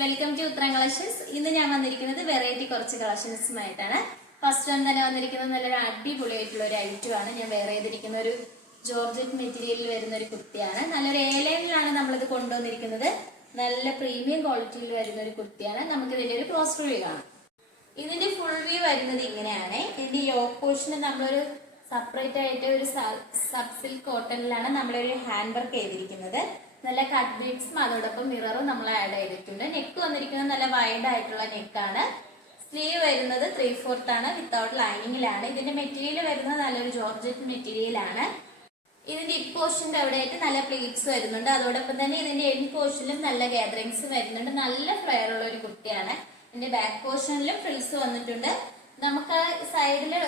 Welcome to ഉത്തരം collections. ഇന്ന് ഞാൻ വന്നിരിക്കുന്നത് വെറൈറ്റി കുറച്ച് കളക്ഷൻസുമായിട്ടാണ്. ഫസ്റ്റ് വൺ തന്നെ വന്നിരിക്കുന്നത് നല്ലൊരു അടിപൊളിയായിട്ടുള്ള ഒരു ഐറ്റം ആണ്. ഞാൻ വേറെ ചെയ്തിരിക്കുന്ന ഒരു ജോർജറ്റ് മെറ്റീരിയലിൽ വരുന്ന ഒരു കുർത്തിയാണ്. നല്ലൊരു ഏലൈനിലാണ് നമ്മളിത് കൊണ്ടുവന്നിരിക്കുന്നത്. നല്ല പ്രീമിയം ക്വാളിറ്റിയിൽ വരുന്ന ഒരു കുർത്തിയാണ്. നമുക്ക് ഇതിന്റെ ഒരു ക്ലോസ് റിവ്യൂ കാണാം. ഇതിന്റെ ഫുൾ വ്യൂ വരുന്നത് ഇങ്ങനെയാണ്. ഇതിന്റെ യോക്ക് പോർഷന് നമ്മളൊരു സെപ്പറേറ്റ് ആയിട്ട് ഒരു സബ് സിൽക്ക് കോട്ടണിലാണ് നമ്മളൊരു ഹാൻഡ് വർക്ക് ചെയ്തിരിക്കുന്നത്. നല്ല കട്ട് ബീഡ്സും അതോടൊപ്പം മിററും നമ്മൾ ആഡ് ചെയ്തിട്ടുണ്ട്. നെക്ക് വന്നിരിക്കുന്നത് നല്ല വൈഡ് ആയിട്ടുള്ള നെക്കാണ്. സ്ലീവ് വരുന്നത് 3/4 ആണ്, വിത്തൗട്ട് ലൈനിങ്ങിലാണ്. ഇതിന്റെ മെറ്റീരിയൽ വരുന്നത് നല്ലൊരു ജോർജറ്റ് മെറ്റീരിയൽ ആണ്. ഇതിന്റെ ഇപ്പ് പോർഷന്റെ അവിടെയായിട്ട് നല്ല പ്ലീറ്റ്സ് വരുന്നുണ്ട്. അതോടൊപ്പം തന്നെ ഇതിന്റെ എൻഡ് പോർഷനിലും നല്ല ഗാദറിങ്സ് വരുന്നുണ്ട്. നല്ല ഫ്ലെയർ ഉള്ള ഒരു കുർത്തിയാണ്. ഇതിന്റെ ബാക്ക് പോർഷനിലും ഫ്രിൽസ് വന്നിട്ടുണ്ട്. നമുക്ക് സൈഡില്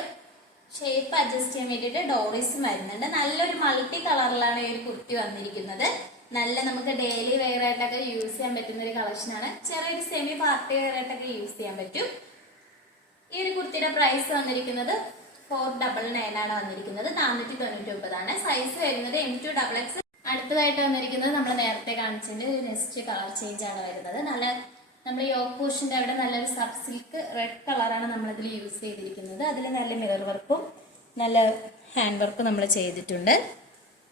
ഷേപ്പ് അഡ്ജസ്റ്റ് ചെയ്യാൻ വേണ്ടിയിട്ട് ഡോറീസും വരുന്നുണ്ട്. നല്ലൊരു മൾട്ടി കളറിലാണ് ഈ ഒരു കുർത്തി വന്നിരിക്കുന്നത്. നല്ല നമുക്ക് ഡെയിലി വെയർ ആയിട്ടൊക്കെ യൂസ് ചെയ്യാൻ പറ്റുന്ന ഒരു കളക്ഷനാണ്. ചെറിയൊരു സെമി പാർട്ടി വെയർ ആയിട്ടൊക്കെ യൂസ് ചെയ്യാൻ പറ്റും. ഈ ഒരു കുർത്തിയുടെ പ്രൈസ് വന്നിരിക്കുന്നത് 499 ആണ് വന്നിരിക്കുന്നത്. 499 ആണ്. സൈസ് വരുന്നത് M2XX. അടുത്തതായിട്ട് വന്നിരിക്കുന്നത് നമ്മൾ നേരത്തെ കാണിച്ചതിന്റെ ഒരു നെക്സ്റ്റ് കളർ ചേഞ്ച് ആണ് വരുന്നത്. നല്ല നമ്മൾ യോക്ക് പോർഷന്റെ അവിടെ നല്ലൊരു സബ് സിൽക്ക് റെഡ് കളറാണ് നമ്മളിതിൽ യൂസ് ചെയ്തിരിക്കുന്നത്. അതിൽ നല്ല മിറർ വർക്കും നല്ല ഹാൻഡ് വർക്കും നമ്മൾ ചെയ്തിട്ടുണ്ട്.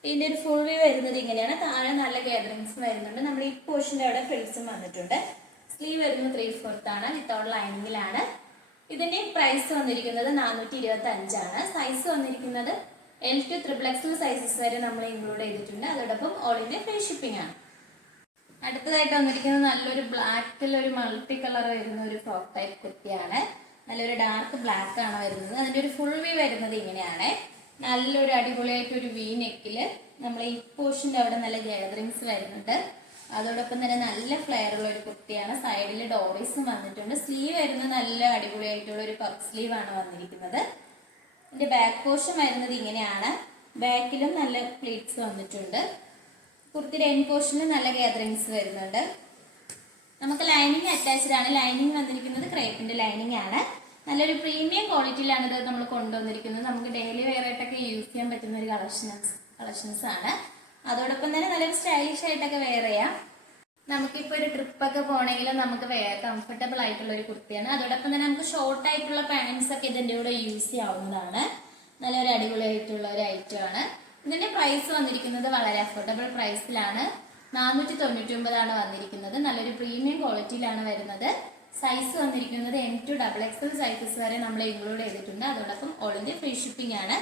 ഇതിന്റെ ഒരു ഫുൾ വ്യൂ വരുന്നത് ഇങ്ങനെയാണ്. താഴെ നല്ല ഗാദറിങ്സും വരുന്നുണ്ട്. നമ്മൾ ഈ പോർഷന്റെ അവിടെ ഫ്രിൽസും വന്നിട്ടുണ്ട്. സ്ലീവ് വരുന്നത് 3/4 ആണ്, വിത്തൗട്ട് ലൈനിങ്ങിലാണ്. ഇതിന്റെ പ്രൈസ് വന്നിരിക്കുന്നത് 425 ആണ്. സൈസ് വന്നിരിക്കുന്നത് L to XXL സൈസസ് വരെ നമ്മൾ ഇൻക്ലൂഡ് ചെയ്തിട്ടുണ്ട്. അതോടൊപ്പം ഓൾ ഇന്ത്യ ഫ്രീ ഷിപ്പിംഗ് ആണ്. അടുത്തതായിട്ട് വന്നിരിക്കുന്നത് നല്ലൊരു ബ്ലാക്കിൽ ഒരു മൾട്ടി കളർ വരുന്ന ഒരു ഫ്രോക്ക് ടൈപ്പ് കുർത്തിയാണ്. നല്ലൊരു ഡാർക്ക് ബ്ലാക്ക് ആണ് വരുന്നത്. അതിന്റെ ഒരു ഫുൾ വ്യൂ വരുന്നത് ഇങ്ങനെയാണ്. നല്ലൊരു അടിപൊളിയായിട്ട് ഒരു വി നെക്കില് നമ്മൾ ഈ പോർഷന്റെ അവിടെ നല്ല ഗാദറിങ്സ് വരുന്നുണ്ട്. അതോടൊപ്പം തന്നെ നല്ല ഫ്ലെയർ ഉള്ള ഒരു കുർത്തിയാണ്. സൈഡിൽ ഡോറീസും വന്നിട്ടുണ്ട്. സ്ലീവ് വരുന്നത് നല്ല അടിപൊളിയായിട്ടുള്ള ഒരു പഫ് സ്ലീവ് ആണ് വന്നിരിക്കുന്നത്. ഇതിന്റെ ബാക്ക് പോർഷൻ വരുന്നത് ഇങ്ങനെയാണ്. ബാക്കിലും നല്ല പ്ലീറ്റ്സ് വന്നിട്ടുണ്ട്. കുർത്തിയുടെ എൻഡ് പോർഷനിൽ നല്ല ഗാദറിങ്സ് വരുന്നുണ്ട്. നമുക്ക് ലൈനിങ് അറ്റാച്ച്ഡ് ആണ്. ലൈനിങ് വന്നിരിക്കുന്നത് ക്രേപ്പിന്റെ ലൈനിങ് ആണ്. നല്ലൊരു പ്രീമിയം ക്വാളിറ്റിയിലാണ് ഇത് നമ്മൾ കൊണ്ടുവന്നിരിക്കുന്നത്. നമുക്ക് ഡെയിലി വെയർ ആയിട്ടൊക്കെ യൂസ് ചെയ്യാൻ പറ്റുന്ന ഒരു കളക്ഷൻസ് ആണ്. അതോടൊപ്പം തന്നെ നല്ലൊരു സ്റ്റൈലിഷ് ആയിട്ടൊക്കെ വെയർ ചെയ്യാം. നമുക്കിപ്പോൾ ഒരു ട്രിപ്പൊക്കെ പോകണമെങ്കിൽ നമുക്ക് കംഫർട്ടബിൾ ആയിട്ടുള്ള ഒരു കുർത്തിയാണ്. അതോടൊപ്പം തന്നെ നമുക്ക് ഷോർട്ട് ആയിട്ടുള്ള പാൻസ് ഒക്കെ ഇതിൻ്റെ കൂടെ യൂസ് ചെയ്യാവുന്നതാണ്. നല്ലൊരു അടിപൊളിയായിട്ടുള്ള ഒരു ഐറ്റം ആണ്. ഇതിന്റെ പ്രൈസ് വന്നിരിക്കുന്നത് വളരെ അഫോർഡബിൾ പ്രൈസിലാണ്. 499 ആണ് വന്നിരിക്കുന്നത്. നല്ലൊരു പ്രീമിയം ക്വാളിറ്റിയിലാണ് വരുന്നത്. സൈസ് വന്നിരിക്കുന്നത് M2XX സൈസസ് വരെ നമ്മൾ ഇൻക്ലൂഡ് ചെയ്തിട്ടുണ്ട്. അതോടൊപ്പം ഓൾ ഇന്ത്യ ഫ്രീ ഷിപ്പിംഗ് ആണ്.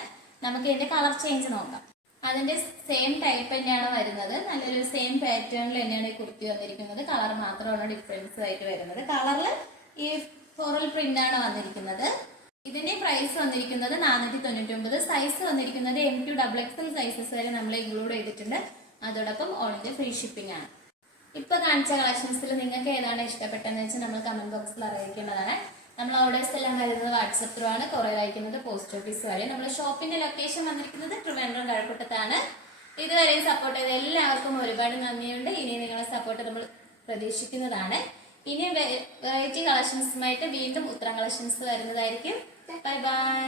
നമുക്ക് ഇതിന്റെ കളർ ചേഞ്ച് നോക്കാം. അതിന്റെ സെയിം ടൈപ്പ് തന്നെയാണ് വരുന്നത്. നല്ലൊരു സെയിം പാറ്റേണിൽ തന്നെയാണ് ഈ കുർത്തി വന്നിരിക്കുന്നത്. കളർ മാത്രമാണ് ഡിഫറൻസ് ആയിട്ട് വരുന്നത്. കളറിൽ ഈ ഫ്ലോറൽ പ്രിന്റ് ആണ് വന്നിരിക്കുന്നത്. ഇതിന്റെ പ്രൈസ് വന്നിരിക്കുന്നത് 499. സൈസ് വന്നിരിക്കുന്നത് M2XX സൈസസ് വരെ നമ്മൾ ഇൻക്ലൂഡ് ചെയ്തിട്ടുണ്ട്. അതോടൊപ്പം ഓൾ ഇന്ത്യ ഫ്രീ ഷിപ്പിംഗ് ആണ്. ഇപ്പൊ കാണിച്ച കളക്ഷൻസിൽ നിങ്ങൾക്ക് ഏതാണ് ഇഷ്ടപ്പെട്ടതെന്ന് വെച്ചാൽ നമ്മൾ കമന്റ് ബോക്സിൽ അറിയിക്കേണ്ടതാണ്. നമ്മൾ ഓർഡേഴ്സ് എല്ലാം വരുന്നത് വാട്സപ്പ് ത്രൂ ആണ്. കൊറിയർ അയക്കുന്നത് പോസ്റ്റ് ഓഫീസ് വഴി. നമ്മുടെ ഷോപ്പിന്റെ ലൊക്കേഷൻ വന്നിരിക്കുന്നത് ട്രിവാൻഡ്രം കഴക്കൂട്ടത്താണ്. ഇതുവരെയും സപ്പോർട്ട് ചെയ്ത എല്ലാവർക്കും ഒരുപാട് നന്ദിയുണ്ട്. ഇനി നിങ്ങളുടെ സപ്പോർട്ട് നമ്മൾ പ്രതീക്ഷിക്കുന്നതാണ്. ഇനി വെറൈറ്റി കളക്ഷൻസുമായിട്ട് വീണ്ടും ഉത്തരം കളക്ഷൻസ് വരുന്നതായിരിക്കും. Bye bye.